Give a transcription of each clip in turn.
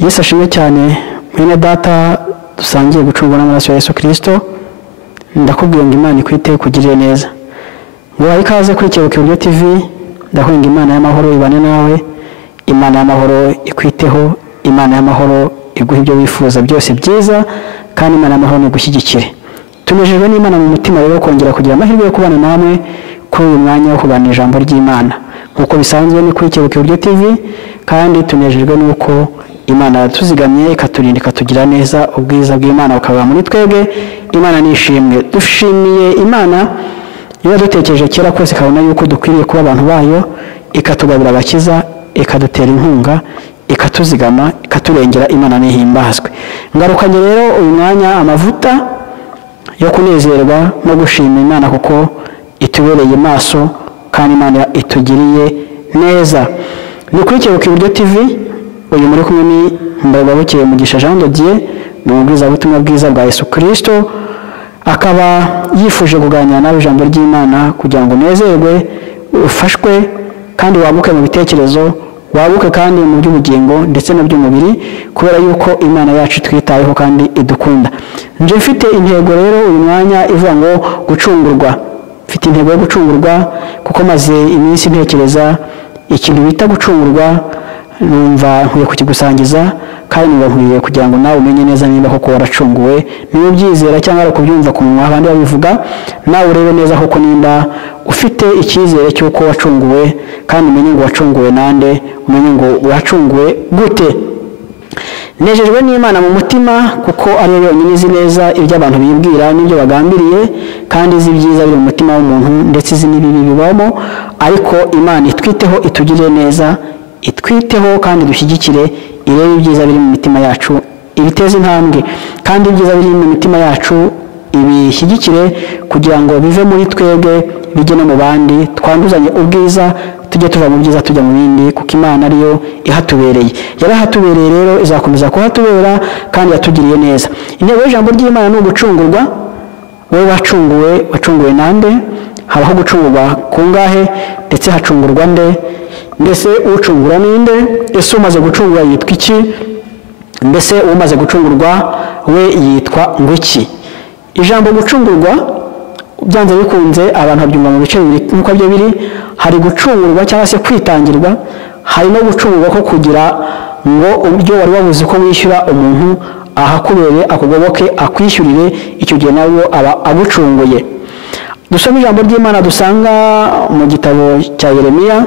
Yesu ashimwe cyane mwene data dusangiye gucungwa n'amaraso ya Yesu Kristo. Ndakubwiye ngo Imana ikwite kugirira neza. Ngo ikaze kuri Kebuke TV. Ndahunga Imana y'amahoro ibane nawe. Imana y'amahoro ikwiteho. Imana y'amahoro iguha ibyo wifuza byose byiza, kandi Imana y'amahoro igushyigikire. Tunejejwe n'Imana mu mutima rero kongera kugira amahirwe yo kubana namwe kuri uyu mwanya wo kubana ijambo ry'Imana. Nkuko bisanzwe ni kuri Kebuke TV, kandi tunejejwe nuko Imana yatuzigamye ikaturinda ikatugira neza, ubwiza bw'Imana bukaba muri twebwe. Imana nishimwe. Dushimiye Imana iyo dutekereje kera kose ikabona yuko dukwiriye kuba abantu bayo, ikatugabira abakiza, ikadutera inkunga, ikatuzigama, ikaturengera. Imana nihimbazwe. Ngarukanye rero uyu mwanya amavuta yo kunezerwa no gushima Imana kuko itubereye maso kandi Imana itugiriye neza. Ni kuri Kebuke TV. Uyu muri kumwe ni Mbababukeye Mugisha Jean de Dieu, ni ubwiza butumwa bwiza bwa Yesu Kristo. Akaba yifuje kuganira nawe ijambo ry'Imana kugira ngo nezerwe, ufashwe kandi wabuke mu bitekerezo, wabuke kandi mu by'ubugingo ndetse no by'umubiri, kubera yuko Imana yacu twitayeho kandi idukunda. Nje mfite intego rero uyu mwanya ivuga ngo gucungurwa. Mfite intego yo gucungurwa kuko maze iminsi ntekereza ikintu bita gucungurwa, numva nkwiye kukigusangiza kandi nkwiye kugira ngo nawe umenye neza niba koko waracunguwe. Niba ubyizera cyangwa ari kubyumva ku munwa abandi babivuga, nawe urebe neza koko nimba ufite icyizere cy'uko wacunguwe, kandi umenye ngo wacunguwe nande, umenye ngo wacunguwe gute. Nejejwe n'Imana mu mutima kuko ari yo yonyine izi neza ibyo abantu bibwira n'ibyo bagambiriye, kandi izi byiza biri mu mutima w'umuntu ndetse izi n'ibibi bibamo. Ariko Imana itwiteho, itugirire neza, itwiteho kandi dushyigikire, irebe ibyiza biri mu mitima yacu, ibiteze intambwe, kandi ibyiza biri mu mitima yacu ibishyigikire kugira ngo bive muri twebwe bijye no mu bandi, twanduzanye ubwiza, tujye tuva mu byiza tujya mu bindi, kuko Imana ariyo ihatubereye. Yarahatubereye rero, izakomeza kuhatubera kandi yatugiriye neza. Intego y'ijambo ry'Imana ni ugucungurwa. Wowe wacunguwe nande? Habaho gucungurwa kungahe? Ndetse hacungurwa nde? Mbese ucungura ninde? Ese umaze gucungura yitwa iki? Mbese umaze gucungurwa we yitwa ngwiki? Ijambo gucungurwa byanze bikunze abantu babyumva mu bice bibiri nkuko byo biri. Hari gucungurwa cyangwa se kwitangirwa, hari no gucungurwa ko kugira ngo uburyo wari wabuze ko wishyura umuntu ahakubereye akugoboke akwishyurire, icyo gihe nawe aba agucunguye. Dusome ijambo ry'Imana dusanga mu gitabo cya Yeremiya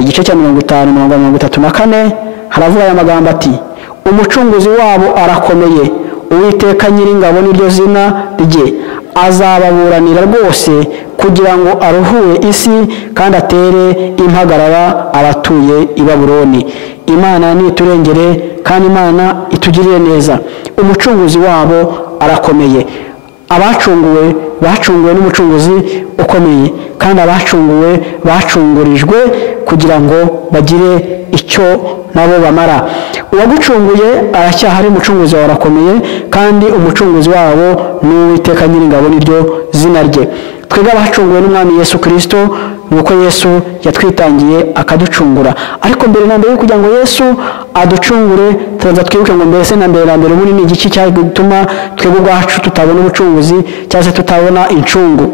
igice cya 50:34 haravuga aya magambo ati: umucunguzi wabo arakomeye, Uwiteka Nyiringabo niryo zina rye, azababuranira rwose kugira ngo aruhure isi kandi atere impagarara abatuye i Babuloni. Imana niturengere kandi Imana itugirire neza. Umucunguzi wabo arakomeye. Abacunguwe bacunguwe n'umucunguzi ukomeye, kandi abacunguwe bacungurijwe kugira ngo bagire icyo nabo bamara. Uwagucunguye aracyahari, umucunguzi wawe arakomeye, kandi umucunguzi wabo ni Uwiteka Nyiringabo niryo zina rye. Twebwe abacunguwe n'Umwami Yesu Kristo, nuko Yesu yatwitangiye akaducungura. Ariko mbere na mbere kugira ngo Yesu aducungure, tubanza twibuke ngo mbese na mbere ubundi ni igiki cyatuma twebwe ubwacu tutabona ubucunguzi cyangwa se tutabona incungu.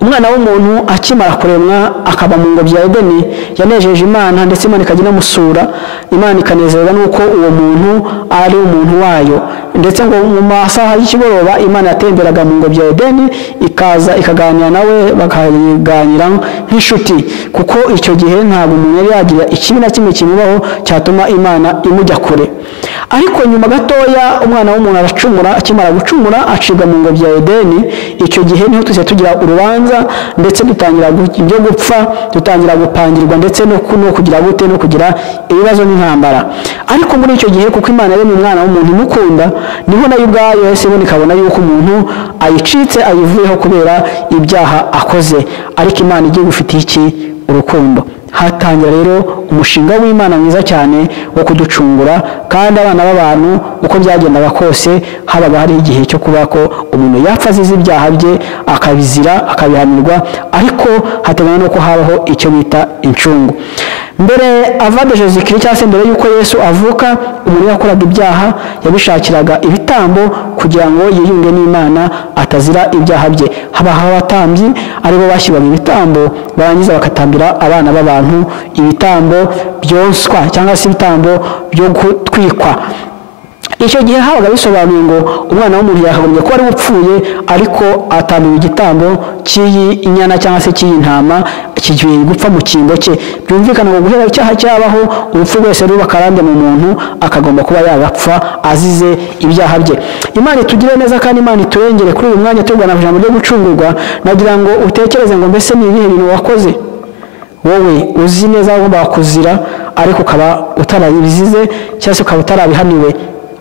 Umwana w'umuntu akimara kuremwa akaba mu ngobyi ya Edeni, yanejeje Imana ndetse Imana ikajya inamusura. Imana ikanezerwa nuko uwo muntu ari umuntu wayo, ndetse ngo mu masaha y'ikigoroba Imana yatemberaga mu ngobyi ya Edeni, ikaza ikaganira nawe, bakaganira nk'inshuti, kuko icyo gihe ntabwo umuntu yari yagira ikibi na kimwe kimubaho cyatuma Imana imujya kure. Ariko nyuma gatoya umwana w'umuntu aracumura, akimara gucumura acibwa mu ngobyi ya Edeni. Icyo gihe niho tujya tugira urubanza, ndetse dutangira ibyo gupfa, dutangira gupangirwa, ndetse no kugira gute no kugira ibibazo n'intambara. Ariko muri icyo gihe kuko Imana yaremye umwana w'umuntu imukunda, niho nayo ubwayo yahise ibona ikabona yuko umuntu ayicitse, ayivuyeho kubera ibyaha akoze. Ariko Imana igiye gufitiye iki? Urukundo. Hatangira rero umushinga w'Imana mwiza cyane wo kuducungura, kandi abana b'abantu uko byagendaga kose habaga hari igihe cyo kuba ko umuntu yapfa azize ibyaha bye, akabizira, akabihanirwa, ariko hateganya no ko habaho icyo bita incungu. mbere avade Jésus-Christ cyangwa se mbere yuko Yesu avuka umuntu yakoraga ibyaha yabishakiraga ibitambo kugira ngo yiyunge n'Imana atazira ibyaha bye. Habaho abatambyi aribo bashyiraga ibitambo barangiza bakatambira abana b'abantu ibitambo byonswa cyangwa se ibitambo byo gutwikwa. Icyo gihe habaga bisobanuye ngo umwana w'umuntu yakagombye kuba ari upfuye ariko atambiwe igitambo cy'iyi inyana cyangwa se cy'iyi ntama kigiye gupfa mu cyimbo cye. Byumvikana ngo guhera icyaha cyabaho urupfu rwese ruba karande mu muntu akagomba kuba yabapfa azize ibyaha bye. Imana itugire neza kandi Imana iturengere kuri uyu mwanya tugana ijambo ryo gucungurwa. Nagira ngo utekereze ngo mbese ni ibihe bintu wakoze wowe uzi neza aho bakuzira ariko ukaba utarabizize cyangwa se ukaba utarabihaniwe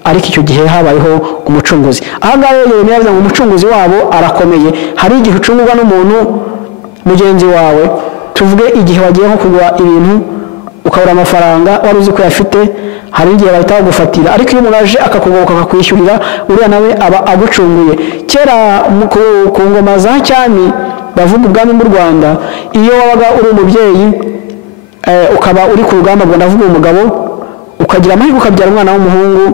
ariko icyo gihe habayeho umucunguzi. Aha ngaha rero yavuze ngo umucunguzi wabo arakomeye. Hari igihe ucungurwa n'umuntu mugenzi wawe, tuvuge igihe wagiye nko kugura ibintu ukabura amafaranga wari uzi ko yafite, hari igihe bahita bagufatira ariko iyo umuntu aje akakugoboka akakwishyurira uriya nawe aba agucunguye. Kera ku ngoma za cyami bavuga ubwami mu Rwanda, iyo wabaga uri umubyeyi ukaba uri ku rugamba ngo ndavuga umugabo ukagira amahirwe ukabyara umwana w'umuhungu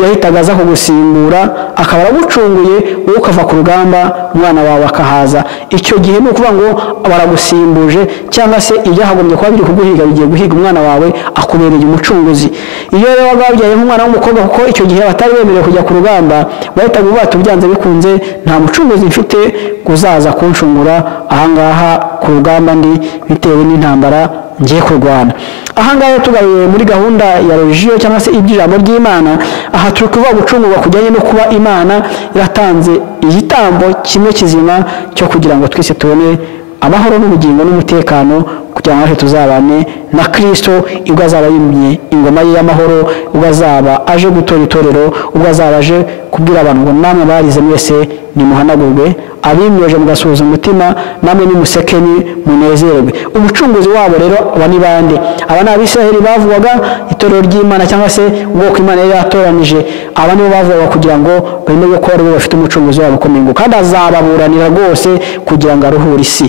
yahitaga aza kugusimbura akaba aragucunguye wowe ukava ku rugamba umwana wawe akahaza. Icyo gihe ni ukuvuga ngo baragusimbuje cyangwa se ibyahagombye kuba biri kuguhiga bigiye guhiga umwana wawe akubereye umucunguzi. Iyo rero wagabyaye nk'umwana w'umukobwa kuko icyo gihe batari bemerewe kujya ku rugamba bahitaga ubata byanze bikunze nta mucunguzi mfite kuzaza kunshungura ahangaha ku rugamba ndi bitewe n'intambara ngiye kurwana. Ahangaha tugaye muri gahunda ya religion cyangwa se iby'ijambo ry'Imana. Aha turi kuvuga gucungurwa kujyanye no kuba Imana yatanze igitambo kimwe kizima cyo kugira ngo twese tubone amahoro n'ubugingo n'umutekano kugira ngo tuzabane na Kristo ubwo azaba yimye ingoma ye y'amahoro, ubwo azaba aje gutora itorero, ubwo azaba aje kubwira abantu ngo namwe barize mwese nimuhanagurwe, abimyoje mugasuhuza umutima namwe nimusekeni munezerwe. Umucunguzi wabo rero aba ni bande? Aba ni Abisiraheli bavugaga itorero ry'Imana cyangwa se ubwoko Imana yari yatoranije. Aba nibo bavugaga kugira ngo bemerwe ko ari bo bafite umucunguzi wabo ukomeye kandi azababuranira rwose kugira ngo aruhure isi.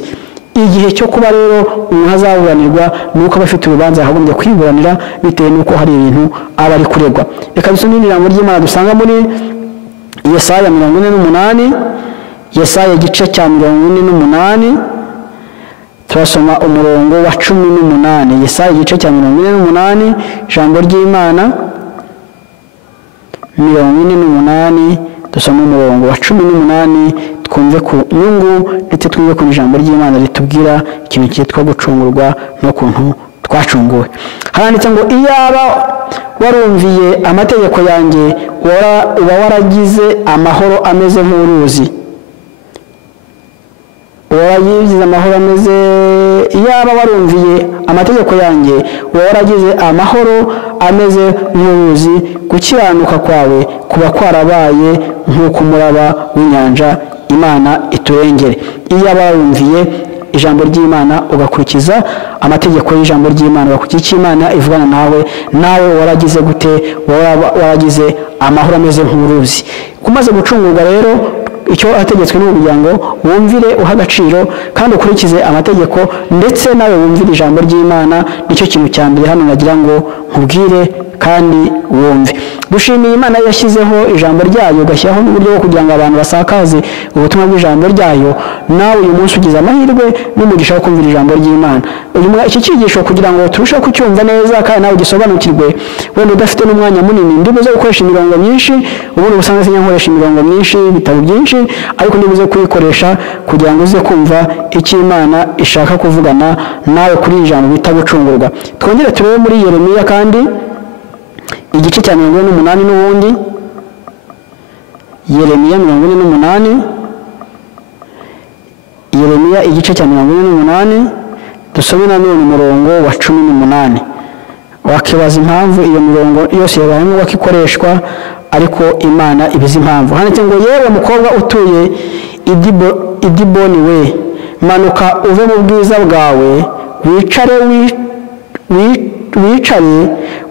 Igihe cyo kuba rero umuntu azaburanirwa nuko abafite urubanza yagombye kwiburanira bitewe nuko hari ibintu aba ari kuregwa. Reka dusome ijambo ry'Imana dusanga muri Yesaya 48, Yesaya igice cya 48 turasoma umurongo wa 18. Yesaya igice cya 48 ijambo ry'Imana 48 dusoma umurongo wa 18 twumve ku nyungu ndetse twumve ku ijambo ry'Imana ritubwira ikintu cyitwa gucungurwa no kuntu twacunguwe. Handitse ngo iyaba warumviye amategeko yanjye uba waragize amahoro ameze nk'uruzi. Waragize amahoro ameze iyaba warumviye amategeko yanjye uba waragize amahoro ameze nk'uruzi, gukiranuka kwawe kuba kwarabaye nk'uko umuraba w'inyanja. Imana iturengere. Iyaba warumviye ijambo ry'Imana ugakurikiza amategeko y'ijambo ry'Imana ugakurikiza Imana ivugana nawe waragize gute? Waragize amahoro ameze nk'uruzi. Kumaze gucungurwa rero icyo ategetswe n'ukugira ngo wumvire uha agaciro kandi ukurikize amategeko ndetse nawe wumvire ijambo ry'Imana. Nicyo kintu cya mbere hano nagira ngo nkubwire kandi wumve. Dushimiye Imana yashyizeho ijambo ryayo gashyiraho n'uburyo bwo kugira ngo abantu basakaze ubutumwa bw'ijambo ryayo. Nawe uyu munsi ugize amahirwe n'umugisha wo kumvira ijambo ry'Imana. Iki cyigisho kugira ngo turusheho kucyumva neza kandi nawe gisobanukirwe, wenda udafite n'umwanya munini ndibuze gukoresha imirongo myinshi, ubundi ubusanzwe sinyankoresha imirongo myinshi ibitabo byinshi, ariko ndibuze kuyikoresha kugira ngo uze kumva icyo Imana ishaka kuvugana nawe kuri ijambo bita gucungurwa. Twongere turebe muri Yeremiya kandi igice cya 48 n'ubundi Yeremiya 48, Yeremiya igice cya 48 dusome na none umurongo wa 18. Wakibaza impamvu iyo mirongo yose yabayemo wakikoreshwa ariko Imana ibiza impamvu. Handitse ngo yewe mukobwa utuye Idiboni we, manuka uve mu bwiza bwawe wicare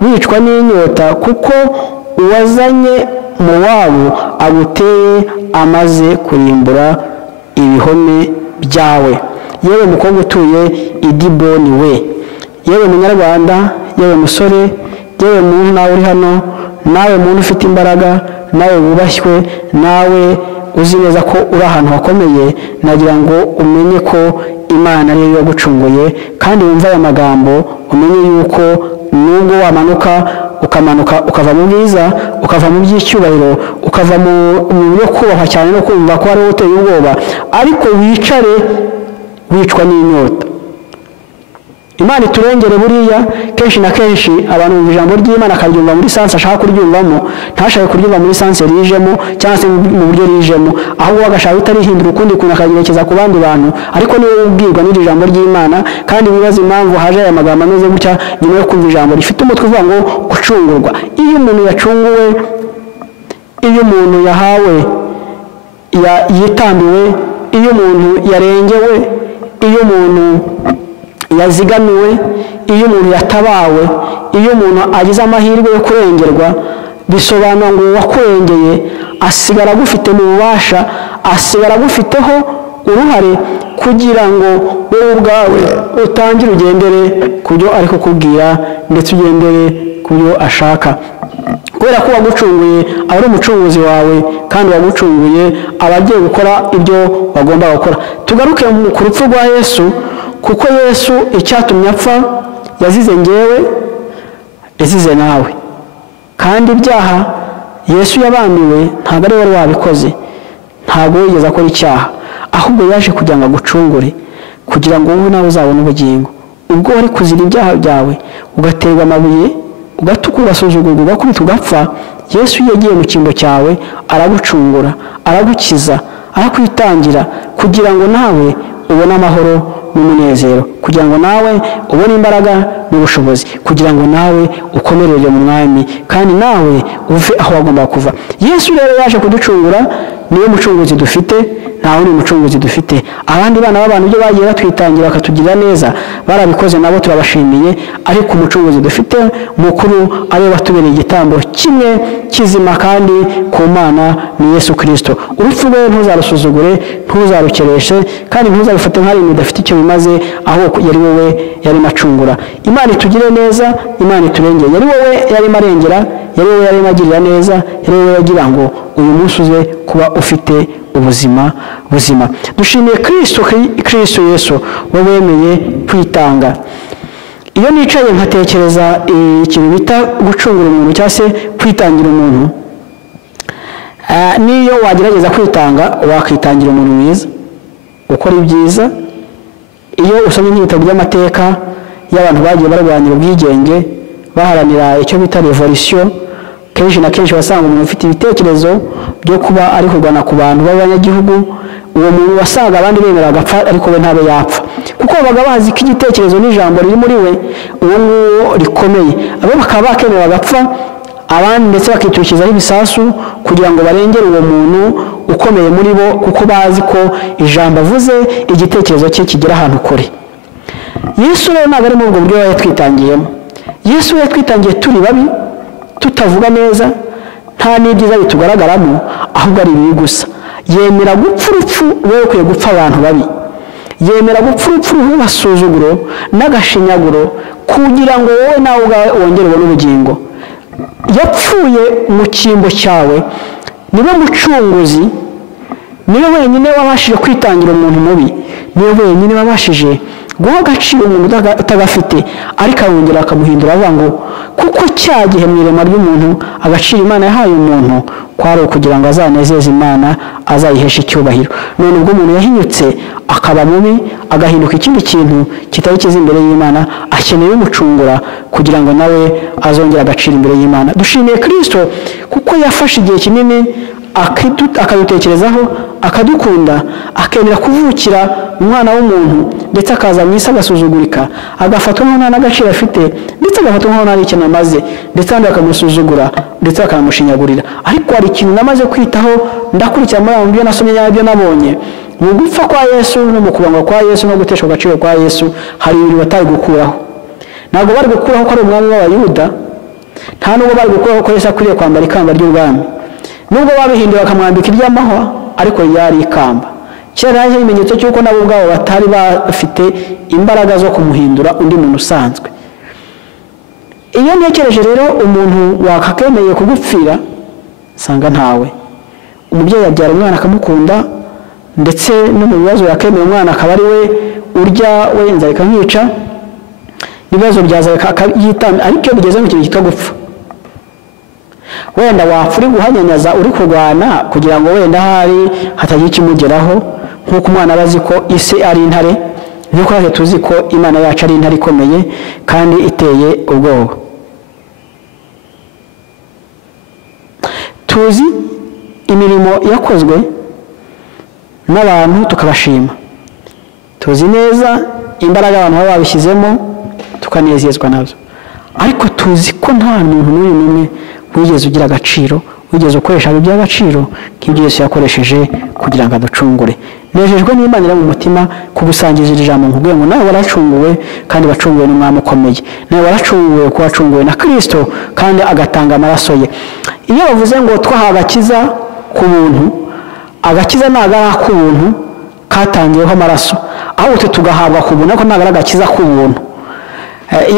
wicwa n'inyota kuko uwazanye Mowabu aguteye amaze kurimbura ibihome byawe. Yewe mukobwa utuye Idiboni we, yewe munyarwanda, yewe musore, yewe muntu nawe uri hano, nawe muntu ufite imbaraga, nawe wubashywe, nawe uzi neza ko uri ahantu hakomeye, nagira ngo umenye ko Imana ariyo yagucunguye, kandi wumva aya magambo umenye yuko nubwo wamanuka ukava mu bwiza, ukava mu by'icyubahiro, ukava mu byo kubahwa cyane no kumva ko ari wowe uteye ubwoba, ariko wicare wicwa n'inyota. Imana iturengere. Buriya kenshi na kenshi abantu bumva ijambo ry'Imana akaryumva muri sanse ashaka kuryumvamo, ntashake kuryumva muri sanse rijemo cyangwa se mu buryo rijemo, ahubwo agashaka utarihindura ukundi kuntu akagerekeza ku bandi bantu. Ariko niwe ubwirwa n'iri jambo ry'Imana, kandi wibaza impamvu haje aya magambo ameze gutya nyuma yo kumva ijambo rifite umutwe uvuga ngo gucungurwa. Iyo umuntu yacunguwe, iyo umuntu yahawe, yitambiwe, iyo umuntu yarengewe, iyo umuntu yazigamiwe, iyo umuntu yatabawe, iyo umuntu agize amahirwe yo kurengerwa, bisobanura ngo uwakurengeye asigara agufite mu bubasha, asigara agufiteho uruhare kugira ngo wowe ubwawe utangire ugendere ku byo ari kukubwira, ndetse ugendere ku byo ashaka. Kubera ko wagucunguye aba ari umucunguzi wawe, kandi wagucunguye aba agiye gukora ibyo wagomba gukora. Tugaruke ku rupfu rwa Yesu, kuko Yesu icyatumye apfa yazize njyewe, yazize nawe. Kandi ibyaha Yesu yabambiwe ntabwo ari we wabikoze, ntabwo yigeze akora icyaha, ahubwo yaje kugira ngo agucungure, kugira ngo wowe nawe uzabone ubugingo. Ubwo wari kuzira ibyaha byawe, ugaterwa amabuye, ugatukwa, ugasuzugurwa, ugakubitwa, ugapfa, Yesu yagiye mu cyimbo cyawe aragucungura, aragukiza, arakwitangira, kugira ngo nawe ubone amahoro n'umunezero, kugira ngo nawe ubone imbaraga n'ubushobozi, kugira ngo nawe ukomerere mu mwami, kandi nawe uve aho wagomba kuva. Yesu rero yaje kuducungura, niwe mucunguzi dufite, nta wundi mucunguzi dufite. Abandi bana b'abantu byo bagiye batwitangira bakatugirira neza, barabikoze, nabo turabashimiye, ariko umucunguzi dufite mukuru ari we watubereye igitambo kimwe kizima kandi ku Mana, ni Yesu Kristo. Urupfu rwe ntuzarusuzugure, ntuzarukereshe, kandi ntuzabifate nk'ibintu bidafite icyo bimaze, aho yari wowe yarimo acungura. Imana itugire neza, Imana iturengere. Yari wowe yarimo arengera, yari wowe yarimo agirira neza, yari wowe yagira ngo uyu munsi uze kuba ufite ubuzima buzima. Dushimiye Kristo Yesu wowe wemeye kwitanga. Iyo nicaye nkatekereza ikintu bita gucungura umuntu cyangwa se kwitangira umuntu, niyo wagerageza kwitanga wakitangira umuntu mwiza ukora ibyiza. Iyo usomye nk'ibitabo by'amateka y'abantu bagiye barwanira ubwigenge, baharanira icyo bita revolution, kenshi na kenshi wasanga umuntu ufite ibitekerezo byo kuba ari kurwana ku bantu b'abanyagihugu, uwo muntu wasanga abandi bemera agapfa ariko we ntabe yapfa, kuko babaga bazi ko igitekerezo n'ijambo riri muri we uwo nguwo rikomeye. Abo bakaba bakemera agapfa, abandi ndetse bakiturikizaho ibisasu kugira ngo barengere uwo muntu ukomeye muri bo, kuko bazi ko ijambo avuze igitekerezo cye kigera ahantu kure. Yesu rero ntabwo ari muri ubwo buryo yatwitangiyemo. Yesu yatwitangiye turi babi, tutavuga neza, nta n'ibyiza bitugaragaramo, ahubwo ari ibibi gusa. Yemera gupfa urupfu rwo kwiye gupfa abantu babi, yemera gupfa urupfu rw'agasuzuguro n'agashinyaguro, kugira ngo wowe nawe wongere ubone ubugingo. Yapfuye mu cyimbo cyawe, niwe mucunguzi, niwe wenyine wabashije kwitangira umuntu mubi, niwe wenyine wabashije guha agaciro umuntu utagafite, ariko arongera akamuhindura avuga ngo kuko cya gihe mu irema ry'umuntu agaciro Imana yahaye umuntu kwari ukugira ngo azanezeze Imana, azayihesha icyubahiro. None ubwo umuntu yahinyutse akaba mubi, agahinduka ikindi kintu kitari kiza imbere y'Imana, akeneye umucungura kugira ngo nawe azongera agaciro imbere y'Imana. Dushimiye Kristo kuko yafashe igihe kinini akadutekerezaho, akadukunda, akemera kuvukira umwana w'umuntu, ndetse akaza mu isi agasuzugurika, agafatwa nk'aho nta n'agaciro afite, ndetse agafatwa nk'aho nta n'ikintu amaze, ndetse abandi bakamusuzugura ndetse bakanamushinyagurira. Ariko hari ikintu namaze kwitaho, ndakurikira muri abo byo nasomye n'ibyo nabonye. Mu gupfa kwa Yesu no mu kubangwa kwa Yesu no guteshwa agaciro kwa Yesu, hari ibintu batari gukuraho. Ntabwo bari gukuraho ko ari umwami w'Abayuda, nta nubwo bari gukuraho ko Yesu akwiriye kwambara ikamba ry'ubwami. Nubwo babihinduye bakamwambika iry'amahwa, ariko yari ikamba. kera yaje ibimenyetso cy'uko nabo ubwabo batari bafite imbaraga zo kumuhindura undi muntu usanzwe. Iyo ntekereje rero umuntu wakakemeye kugupfira sanga ntawe. Umubyeyi yabyara umwana akamukunda ndetse no mu bibazo yakemeye umwana akaba ari we urya wenza ikamwica, ibibazo byaza akayitama, ariko iyo bigeze mu kintu cyitwa gupfa wenda wapfuri guhanyanyaza uri kurwana kugira ngo wenda hari hatagira ikimugeraho, nk'uko umwana abazi ko isi ari intare, niko natwe tuzi ko Imana yacu ari intare ikomeye kandi iteye ubwoba. Tuzi imirimo yakozwe n'abantu tukabashima, tuzi neza imbaraga abantu baba babishyizemo tukanezezwa nazo, ariko tuzi ko nta muntu n'uyu n'umwe wigeze ugira agaciro, wigeze ukoresha iby'agaciro nk'ibyo Yesu yakoresheje kugira ngo aducungure. Nejejwe n'Imana iri mu mutima kugusangiza iri jambo nkubwiye ngo nawe waracunguwe kandi wacunguwe n'Umwami ukomeye, nawe waracunguwe kuko wacunguwe na Kristo kandi agatanga amaraso ye. Iyo bavuze ngo twahawe agakiza ku buntu, agakiza ntabwo ari ak'ubuntu katangiyeho amaraso, ahubwo tugahabwa ku buntu, ariko ntabwo ari agakiza k'ubuntu.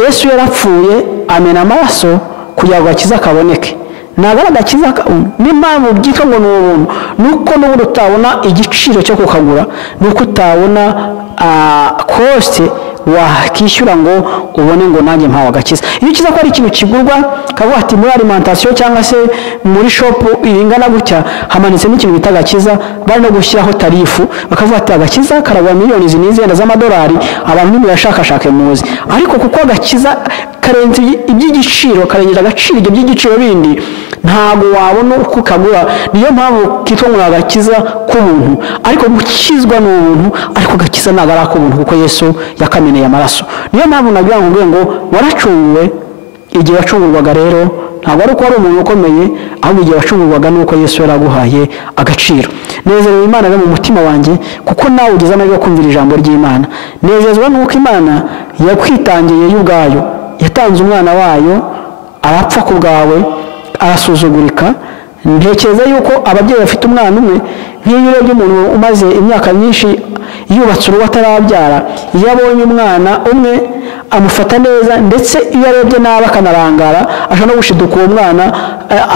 Yesu yarapfuye amena amaraso kugira ngo agakiza kaboneke, ntabwo ari agakiza. N'impamvu byitwa ngo ni ubuntu nuko n'ubundi utabona igiciro cyo kukagura, nuko utabona koste wakishyura ngo ubone ngo nanjye mpawe agakiza. Iyo ukiza ko ari ikintu kigurwa kavuga ati muri alimentation cyangwa se muri shop ingana gutya hamanitse n'ikintu bita agakiza, bari no gushyiraho tarifu bakavuga ati agakiza karagwa miliyoni z'inizenda z'amadolari, abantu ntibashakashake muzi, ariko kuko agakiza karenze iby'igiciro, karengeje agaciro ibyo by'igiciro bindi, ntabwo wabona uko kagura. Niyo mpamvu kitwa ngo agakiza k'ubuntu, ariko gukizwa n'ubuntu, ariko agakiza ntabwo ari ak'ubuntu kuko Yesu yakameneye amaraso. Niyo mpamvu nagira ngo waracunguwe. Igihe wacungurwaga rero ntabwo ari uko ari umuntu ukomeye, ahubwo igihe wacungurwaga nuko Yesu yaraguhaye agaciro. Nezerewe Imana mu mutima wanjye kuko nawe ugeze amahirwe yo kumvira ijambo ry'Imana. Nezezwa nuko Imana yakwitangiye y'ubwayo, yatanze umwana wayo arapfa ku bwawe, arasuzugurika. Ntekereza yuko ababyeyi bafite umwana umwe, nk'iyo urebye umuntu umaze imyaka myinshi yubatse urugo atarabyara, iyo abonye umwana umwe amufata neza, ndetse iyo arebye nabi akanarangara ashobora no gushiduka uwo mwana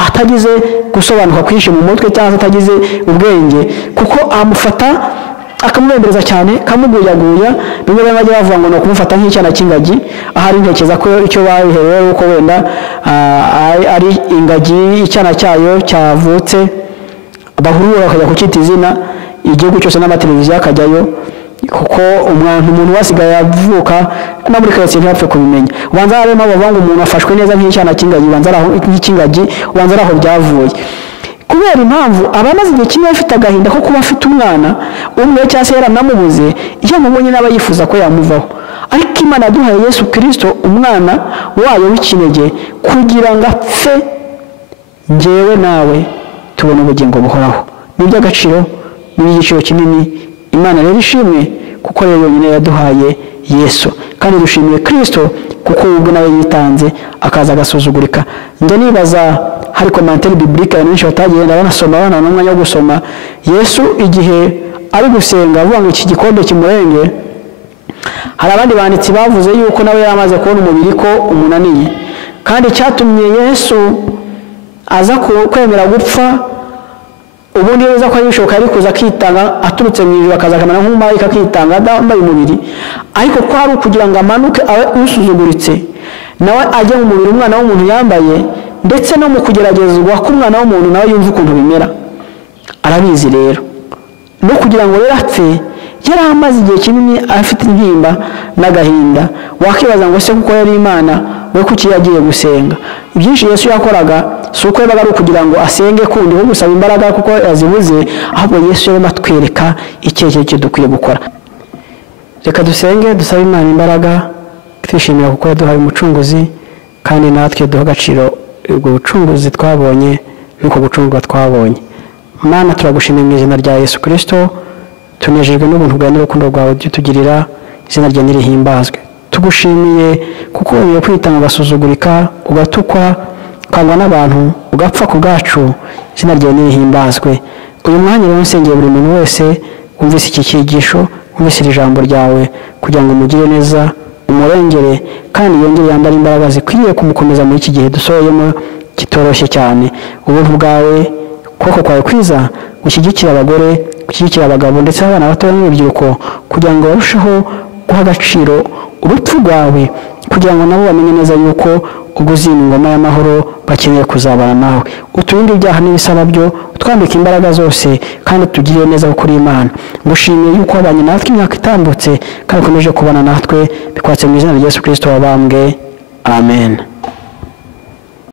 atagize gusobanuka kwinshi mu mutwe cyangwa atagize ubwenge, kuko amufata akamwembereza cyane, kamuguyaguya. Bimwe bajya bavuga ngo no kumufata nk'icyana cy'ingagi. Ahari ntekereza ko icyo babiherewe uko wenda ari ingagi, icyana cyayo cyavutse bahurura bakajya kucyita izina, igihugu cyose n'amateleviziyo akajyayo, kuko umuntu wasigaye avuka no muri karitsiye ntapfe kubimenya. Ubanza harimo bavuga ngo umuntu afashwe neza nk'icyana cy'ingagi, ubanza ari aho byavuye. Kubera impamvu abamaze igihe kimwe bafite agahinda ko kuba afite umwana umwe cyangwa se yaranamubuze, iyo amubonye n'aba yifuza ko yamuvaho. Ariko Imana yaduhaye Yesu Kristo umwana wayo w'ikinege kugira ngo apfe njyewe nawe tubone ubugingo buhoraho. Ni iby'agaciro, ni igiciro kinini. Imana rero ishimwe kuko rero yonyine yaduhaye Yesu, kandi dushimiye Kristo kuko ubwo nawe yitanze akaza agasuzugurika. Njye nibaza hari commentaire biblique benshi batagenda banasoma, abana n'umwanya wo gusoma. Yesu igihe ari gusenga avuga ngo iki gikombe kimurenge, hari abandi banditsi bavuze yuko nawe yamaze kubona umubiri ko umunaniye, kandi cyatumye Yesu aza kwemera gupfa. Ubundi yeza ko yishoka ari kuza kwitanga aturutse mu ijuru, akaza akamera nk'umumarayika akitanga adambaye umubiri, ariko ko ari kugira ngo amanuke abe usuzuguritse, nawe ajye mu mubiri umwana w'umuntu yambaye, ndetse no mu kugeragezwa k'umwana w'umuntu nawe yumva ukuntu bimera. Arabizi rero no kugira ngo rero apfe, yari amaze igihe kinini afite intimba n'agahinda. Wakibaza ngo se kuko yari Imana, we kuki yagiye gusenga? Ibyinshi Yesu yakoraga si uko yabaga ari ukugira ngo asenge kundi ho gusaba imbaraga kuko yazibuze, ahubwo Yesu yarimo atwereka icyerekezo cyo dukwiye gukora. Reka dusenge, dusabe Imana imbaraga, twishimira kuko yaduhaye umucunguzi, kandi natwe duha agaciro ubwo bucunguzi twabonye nuko gucungurwa twabonye. Mana, turagushimira mu izina rya Yesu Kristo, tunejejwe n'ubuntu bwawe n'urukundo rwawe byutugirira, izina ryawe nirihimbazwe. Tugushimiye kuko ugiye kwitanga ugasuzugurika, ugatukwa, ukangwa n'abantu, ugapfa ku bwacu, izina ryawe nirihimbazwe. Uyu mwanya rero nsengeye buri muntu wese wumvise iki cyigisho, wumvise iri jambo ryawe, kugira ngo umugire neza, umurengere, kandi yongere yambare imbaraga zikwiriye kumukomeza muri iki gihe dusohoyemo kitoroshye cyane. Ubuntu bwawe, ukuboko kwawe kwiza gushyigikira abagore, gushyigikira abagabo ndetse n'abana bato n'urubyiruko, kugira ngo barusheho guha agaciro urupfu rwawe, kugira ngo nabo bamenye neza yuko uguze ingoma y'amahoro bakeneye kuzabana nawe. Uturinde ibyaha n'ibisaba byo, utwambike imbaraga zose, kandi tugirire neza kuri Imana. Ngushimiye yuko wabanye natwe imyaka itambutse, kandi ukomeje kubana natwe, bikwatse mu izina rya Yesu Kristo wabambwe. Amen.